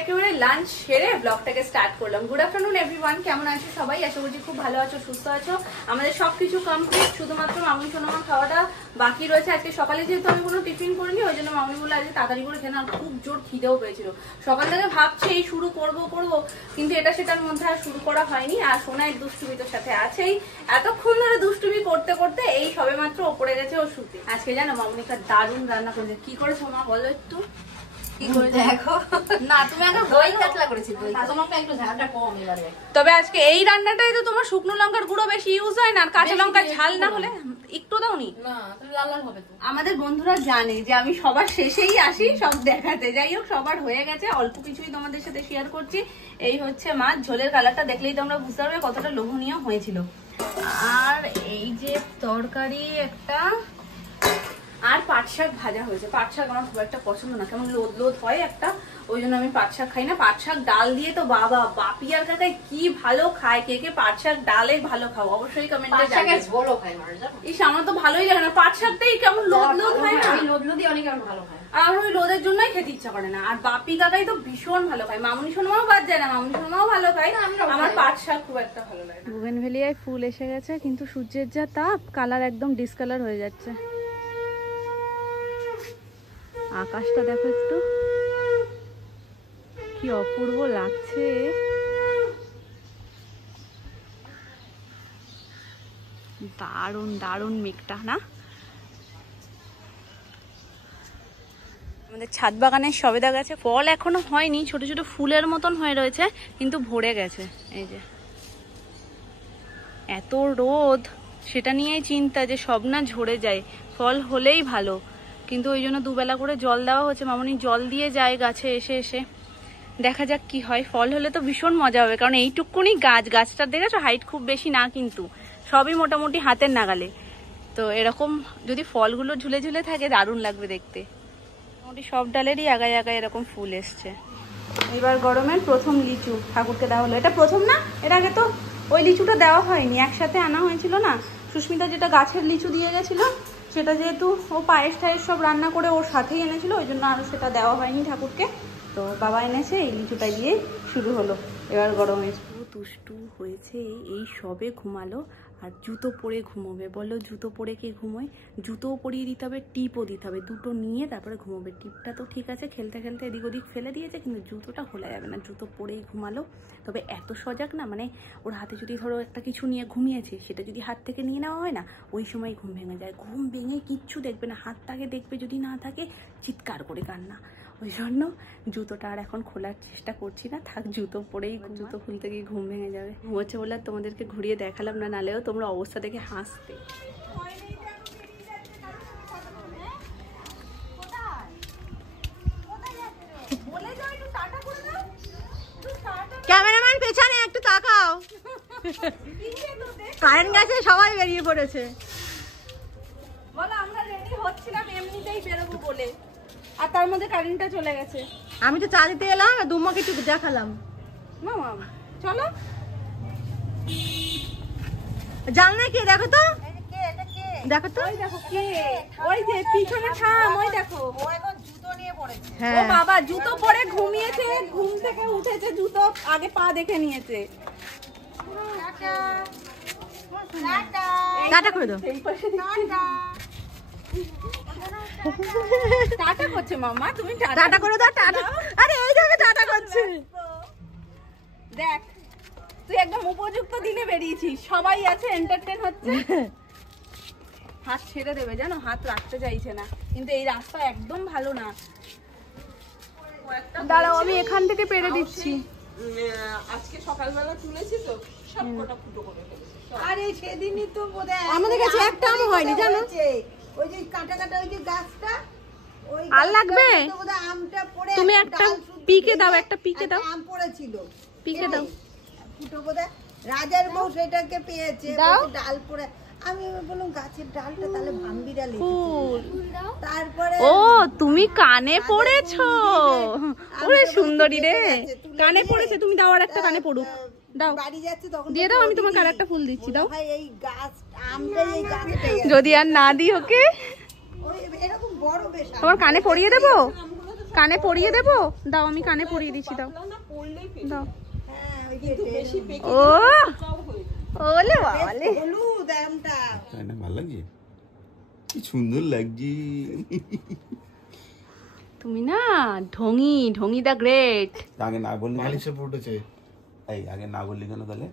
একেবারে লাঞ্চ সেরে ব্লগটাকে স্টার্ট করলাম। গুড আফটারনুন এভরিওয়ান, কেমন আছো সবাই? আশা করছি খুব ভালো আছো, সুস্থ আছো। আমাদের সবকিছু কমপ্লিট, শুধুমাত্র মামনি সোনামা খাওয়াটা বাকি রয়েছে। আজকে সকালে যেহেতু আমি কোনো টিফিন করিনি, ওই জন্য মামনি বলে আজকে তাড়াতাড়ি করে খেয়ে না, খুব জোর খিদেও পেয়েছিল। সকাল থেকে ভাবছি এই শুরু করব কিন্তু এটা সেটার মধ্যে আর শুরু করা হয়নি। আর সোনাই দুষ্টুমি তোর সাথে আছেই, এতক্ষণ ধরে দুষ্টুমি করতে করতে এই সবে মাত্র ওপরে গেছে ও শুতে। আজকে জানো মামনি একটা দারুণ রান্না করেছে। কি করেছো মা বলো একটু? তবে আজকে এই রান্নাটাই তো তোমার শুকনো লঙ্কার গুঁড়ো বেশি ইউজ হয় না, আর কাঁচা লঙ্কার ঝাল না হলে একটু দাওনি। আমাদের বন্ধুরা জানে যে আমি সবার শেষেই আসি সব দেখাতে। যাই হোক, সবার হয়ে গেছে, অল্প কিছুই তোমাদের সাথে শেয়ার করছি। এই হচ্ছে মাছ, ঝোলের কালারটা দেখলেই তোমরা বুঝতে পারবে কতটা লোভনীয় হয়েছিল। আর এই যে তরকারি একটা, আর পাট শাক ভাজা হয়েছে। পাট শাক আমার খুব একটা পছন্দ না, কেমন লোদ লোদ হয় একটা, ওই জন্য আমি পাট শাক খাই না। পাট শাক ডাল দিয়ে তো বাবা বাপি আর কাকাই কি ভালো খায়। কে কে পাট শাক ডালে ভালো খাও অবশ্যই কমেন্টে জানাবে। ইস, আমার তো ভালোই লাগে না, পাট শাকটাই কেমন লোদ লোদ হয় না, লোদ লোদই অনেক ভালো হয়। আর ওই রোদের জন্যই খেতে ইচ্ছা করে না। আর বাপি কাকাই তো ভীষণ ভালো খায়, মামনি সোনামাও বাদ যায় না, মামনি সোনামাও ভালো খায়। আমার পাট শাক খুব একটা ভালো লাগে না। বুগেনভেলিয়ায় ফুল এসে গেছে, কিন্তু সূর্যের যা তাপ, কালার একদম ডিসকালার হয়ে যাচ্ছে। আকাশটা দেখো একটু, কি অপূর্ব লাগছে। দারুণ দারুণ মেঘটা না। আমাদের ছাদ বাগানের সবেদা গাছে ফল এখনো হয়নি, ছোট ছোট ফুলের মতন হয়ে রয়েছে, কিন্তু ভরে গেছে। এই যে এত রোদ, সেটা নিয়েই চিন্তা যে সব না ঝরে যায়, ফল হলেই ভালো। কিন্তু ওই জন্য দুবেলা করে জল দেওয়া হচ্ছে, মামনি জল দিয়ে যায় গাছে এসে এসে। দেখা যাক কি হয়। ফল হলে তো ভীষণ মজা হবে, কারণ এইটুকুনি গাছটা দেখেছো, হাইট খুব বেশি না, কিন্তু সবই মোটামুটি হাতের নাগালে। তো এরকম যদি ফলগুলো ঝুলে ঝুলে থাকে দারুণ লাগবে দেখতে। মোটামুটি সব ডালেরই আগায় আগায় এরকম ফুল এসছে। এবার গরমের প্রথম লিচু ঠাকুরকে দেওয়া হলো। এটা প্রথম না, এর আগে তো ওই লিচুটা দেওয়া হয়নি, একসাথে আনা হয়েছিল না। সুস্মিতা যেটা গাছের লিচু দিয়ে গেছিল, সেটা যেহেতু ও পায়েস টায়েস সব রান্না করে ওর সাথেই এনেছিল, ওই জন্য আরও সেটা দেওয়া হয়নি ঠাকুরকে। তো বাবা এনেছে, এই লিচুটা দিয়ে শুরু হলো এবার গরমে। দুষ্টু হয়েছে, এই সবে ঘুমালো, আর জুতো পরে ঘুমোবে। বললো জুতো পরে কে ঘুমোয়, জুতোও পরিয়ে দিতে হবে, টিপও দিতে হবে, দুটো নিয়ে তারপরে ঘুমোবে। টিপটা তো ঠিক আছে, খেলতে খেলতে এদিক ওদিক ফেলে দিয়েছে, কিন্তু জুতোটা খোলা যাবে না, জুতো পরেই ঘুমালো। তবে এত সজাগ না, মানে ওর হাতে যদি ধরো একটা কিছু নিয়ে ঘুমিয়েছে, সেটা যদি হাত থেকে নিয়ে নেওয়া হয় না, ওই সময় ঘুম ভেঙে যায়। ঘুম ভেঙে কিচ্ছু দেখবে না, হাতটাকে দেখবে, যদি না থাকে চিৎকার করে কান্না। ওই জন্য জুতোটা আর এখন খোলার চেষ্টা করছি না, থাক জুতো পরেই, জুতো খুলতে গিয়ে ঘুম ভেঙে যাবে। ঘুমোচ্ছে বলে তোমাদেরকে ঘুরিয়ে দেখালাম না, নালেও তোমরা অবস্থা দেখে হাসতে। ক্যামেরাম্যান পেছনে একটু তাকাও, কারেন্ট গেছে, সবাই বেরিয়ে পড়েছে। বলো, আমরা রেডি হচ্ছিলাম এমনিতেই বেরোবো বলে, আর তার মধ্যে কারেন্টটা চলে গেছে। আমি তো চা দিতে এলাম, দুম্মাকে একটু দেখালাম। মামা চলো, জানলে কে? দেখো তো, দেখো তো, ওই দেখো কে, ওই যে পিছনে থাম, ওই দেখো। ও এখন জুতো নিয়ে পড়েছে। ও বাবা, জুতো পরে ঘুমিয়েছে, ঘুম থেকে উঠেছে, জুতো আগে পা দেখে নিয়েছে। টাটা করে দাও। টাটা করছে মামা, তুমি টাটা করে দাও। টাটা, আরে এই জায়গা টাটা করছে। দেখ, তুই একদম উপযুক্ত দিনে বেরিয়েছিস, সবাই আছে, এন্টারটেইন হচ্ছে। হাত ছেড়ে দেবে জানো, হাত রাখতে চাইছে না, কিন্তু এই রাস্তা একদম ভালো না। দাঁড়াও, আমি এখান থেকে পেরে দিচ্ছি। আজকে সকালবেলা তুলেছি তো, সব কটা ফুটো করে ফেলেছি। আরে সেদিনই তো বোধহয় আমাদের কাছে একটা আমও হয়নি জানো। ওই যে কাটা কাটা ওই যে গাছটা, ওই আর লাগবে? বোধহয় আমটা পড়ে, তুমি একটা পিকে দাও, একটা পিকে দাও, আম পড়েছিল, পিকে দাও। ফুটো বোধহয় রাজার বউ সেটাকে পেয়েছে, ডাল পড়ে। আমি বললাম গাছের ডালটা তাহলে ভাম্বিরা লেগেছে। তারপরে ও তুমি কানে পড়েছো, ওরে সুন্দরী রে, কানে পড়েছে। তুমি দাও, আর একটা কানে পড়ুক, দাও, বাড়ি যাচ্ছে তখন দিয়ে দাও, আমি তোমাকে আর একটা ফুল দিচ্ছি, দাও। ভাই এই গাছ আমটা, এই গাছটা যদি আর না দিই ওকে, ও এরকম বড় বেশ তোমার কানে পরিয়ে দেবো, কানে পরিয়ে দেবো, দাও আমি কানে পরিয়ে দিচ্ছি, দাও দাও। হ্যাঁ ওই যে বেশি ও ওলে বাবালে, হলুদ আমটা না ভালো লাগছে, কি সুন্দর লাগছে। তুমি না ঢঙি, ঢঙি দা গ্রেট। আগে না বললি, মালিক সে ফুটেছে। এই আগে না বললি কেন তাহলে?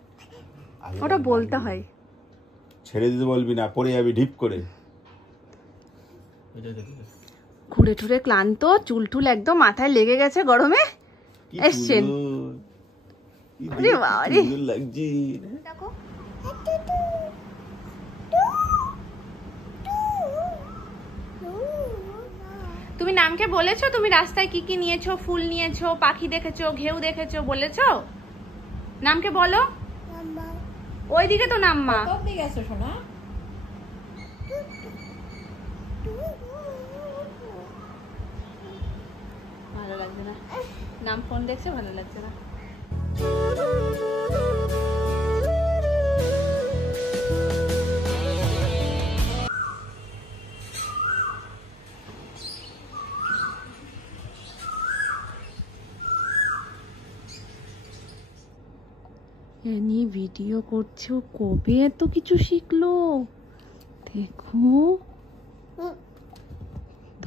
আগে ওটা বলতে হয়। ছেড়ে দিতে বলবি না, পরে যাবি ঢিপ করে। ঘুরে টুরে ক্লান্ত, চুল টুল একদম মাথায় লেগে গেছে গরমে কি এসছেন। সুন্দর, কি ওরে বাবা রে। সুন্দর লাগছে। দেখো তুমি নামকে বলেছো? তুমি রাস্তায় কি কি নিয়েছো? ফুল নিয়েছো, পাখি দেখেছো, ঘেউ দেখেছো, বলেছো? নামকে বলো। ওইদিকে তো নাম্মা। গেছো শোনা? ভালো লাগছে না, নাম ফোন দেখছে, ভালো লাগছে না। এনি ভিডিও করছো, কবে এত কিছু শিখলো দেখো।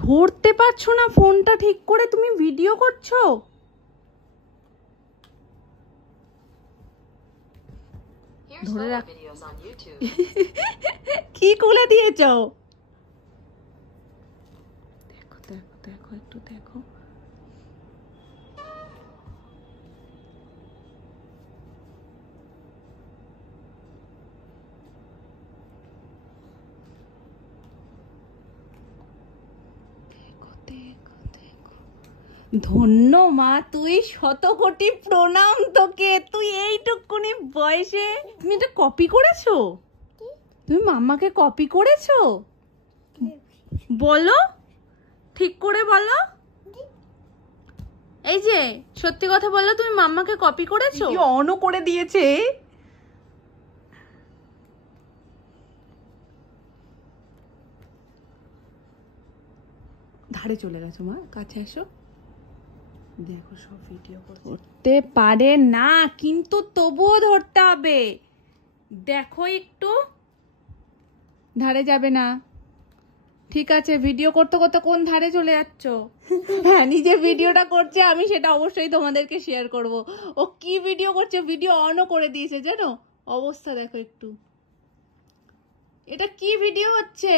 ধরতে পারছো না ফোনটা ঠিক করে, তুমি ভিডিও করছো। ধরে রাখ, কি খুলে দিয়েছ? দেখো দেখো দেখো, একটু দেখো। ধন্য মা তুই, শত কোটি প্রণাম তোকে। তুই এইটুকুনি বয়সে তুমি এটা কপি করেছো? তুমি মাম্মাকে কপি করেছো? বলো, ঠিক করে বলো। এই যে সত্যি কথা বলো, তুমি মাম্মাকে কপি করেছো? অনও করে দিয়েছে। ধারে চলে গেছো মা, কাছে এসো। দেখো সব ভিডিও করতে পারে না, কিন্তু তবুও ধরতে হবে। দেখো একটু, ধারে যাবে না। ঠিক আছে, ভিডিও করতে করতে কোন ধারে চলে যাচ্ছ? হ্যাঁ, নিজে ভিডিওটা করছে, আমি সেটা অবশ্যই তোমাদেরকে শেয়ার করব। ও কি ভিডিও করছে, ভিডিও অনও করে দিয়েছে জানো। অবস্থা দেখো একটু, এটা কি ভিডিও হচ্ছে।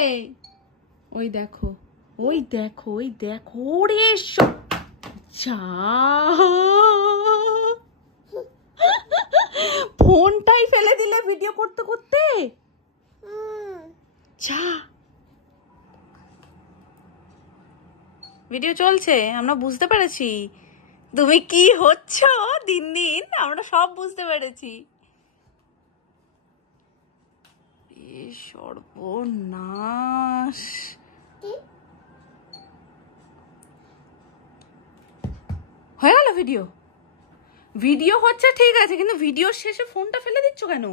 ওই দেখো, ওই দেখো, ওই দেখো রে, ফোনটাই ফেলে দিলে ভিডিও করতে করতে। ভিডিও চলছে, আমরা বুঝতে পেরেছি তুমি কি হচ্ছ দিন দিন, আমরা সব বুঝতে পেরেছি। সর্বনাশ। হয়ে গেল ভিডিও? ভিডিও হচ্ছে ঠিক আছে, কিন্তু ভিডিওর শেষে ফোনটা ফেলে দিচ্ছ কেন?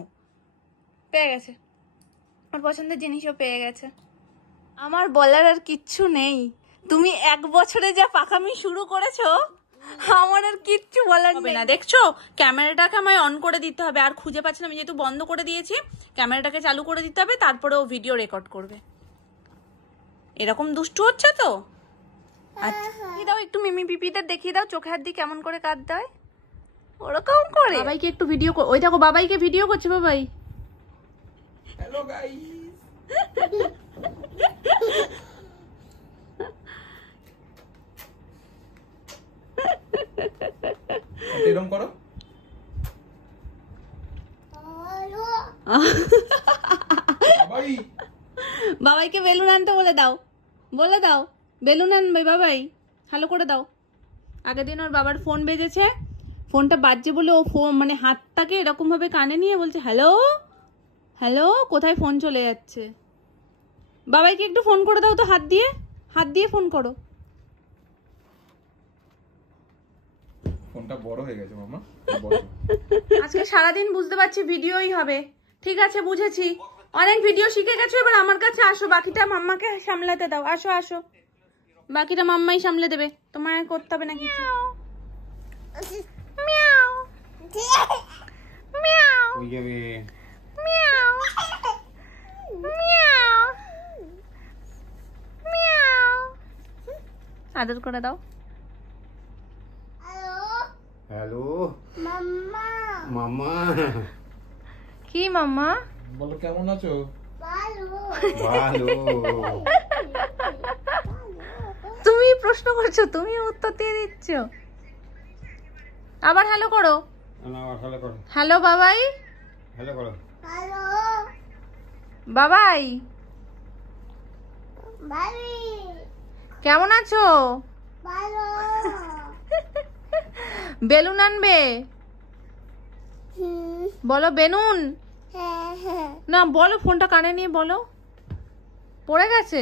পেয়ে গেছে, আমার পছন্দের জিনিসও পেয়ে গেছে। আমার বলার আর কিচ্ছু নেই। তুমি 1 বছরে যা পাকামি শুরু করেছো, আমার আর কিচ্ছু বলার হবে না। দেখছো, ক্যামেরাটাকে আমায় অন করে দিতে হবে। আর খুঁজে পাচ্ছি না, আমি যেহেতু বন্ধ করে দিয়েছি, ক্যামেরাটাকে চালু করে দিতে হবে, তারপরে ও ভিডিও রেকর্ড করবে। এরকম দুষ্টু হচ্ছে তো। আচ্ছা দাও, একটু মিমি পিপিদের দেখিয়ে দাও, চোখে হাত দিয়ে কেমন করে কাঁদতে হয়, ওরকম করে। বাবাইকে একটু ভিডিও, ওই দেখো বাবাইকে ভিডিও করছে বাবাই। হ্যালো গাইস, এরকম করো। বাবাইকে বেলুন আনতে বলে দাও, বলে দাও বেলুন আনবে বাবাই, ভালো করে দাও। আগের দিন ওর বাবার ফোন বেজেছে, ফোনটা বাজছে বলে ও ফোন মানে হাতটাকে এরকম ভাবে কানে নিয়ে বলছে হ্যালো হ্যালো, কোথায় ফোন চলে যাচ্ছে। বাবাইকে একটু ফোন করে দাও তো, হাত দিয়ে, হাত দিয়ে ফোন করো। ফোনটা বড় হয়ে গেছে মামা। আজকে সারাদিন বুঝতে পারছি ভিডিওই হবে। ঠিক আছে, বুঝেছি। অনেক ভিডিও শিখে গেছো, এবার আমার কাছে আসো, বাকিটা মাম্মাকে সামলাতে দাও। আসো আসো, বাকিটা মাম্মাই সামলে দেবে, তোমার আর করতে হবে না কিছু। মিয়াও মিয়াও ওই যাবে। মিয়াও মিয়াও মিয়াও। আদর করে দাও। হ্যালো মাম্মা। কি মাম্মা? বলো কেমন আছো? ভালো। তুমি প্রশ্ন করছো, তুমি উত্তর দিয়ে দিচ্ছ। আবার হ্যালো করো। হ্যালো করো। হ্যালো বাবাই। হ্যালো করো। বাবাই কেমন আছো? বেলুন আনবে? বলো বেলুন। না বলো, ফোনটা কানে নিয়ে বলো। পড়ে গেছে?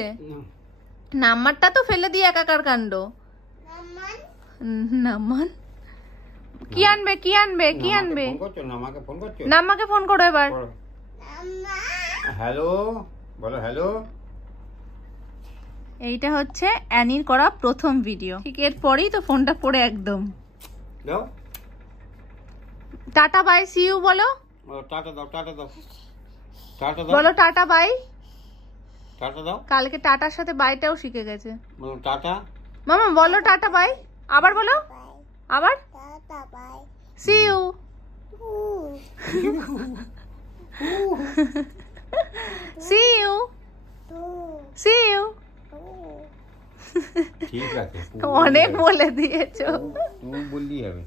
নাম্বারটা তো ফেলে দিয়ে একাকার কাণ্ড। নাম্বার কি আনবে? কি আনবে? কি আনবে? আমাকে ফোন করছো? নাম্মাকে ফোন করো এবার। হ্যালো বলো। হ্যালো। এইটা হচ্ছে অ্যানির করা প্রথম ভিডিও, ঠিক এরপরেই তো ফোনটা পড়ে একদম। দাও টাটা বাই সি ইউ বলো। টাটা দাও। টাটা দাও। টাটা দাও। বলো টাটা বাই। টাটা দাও। কালকে টাটার সাথে বাইটাও শিখে গেছে। বলো টাটা। মামা বলো টাটা বাই। আবার বলো। আবার see you. See you. See you. ঠিক আছে, অনেক বলে দিয়েছো। তুমি বললি হবে।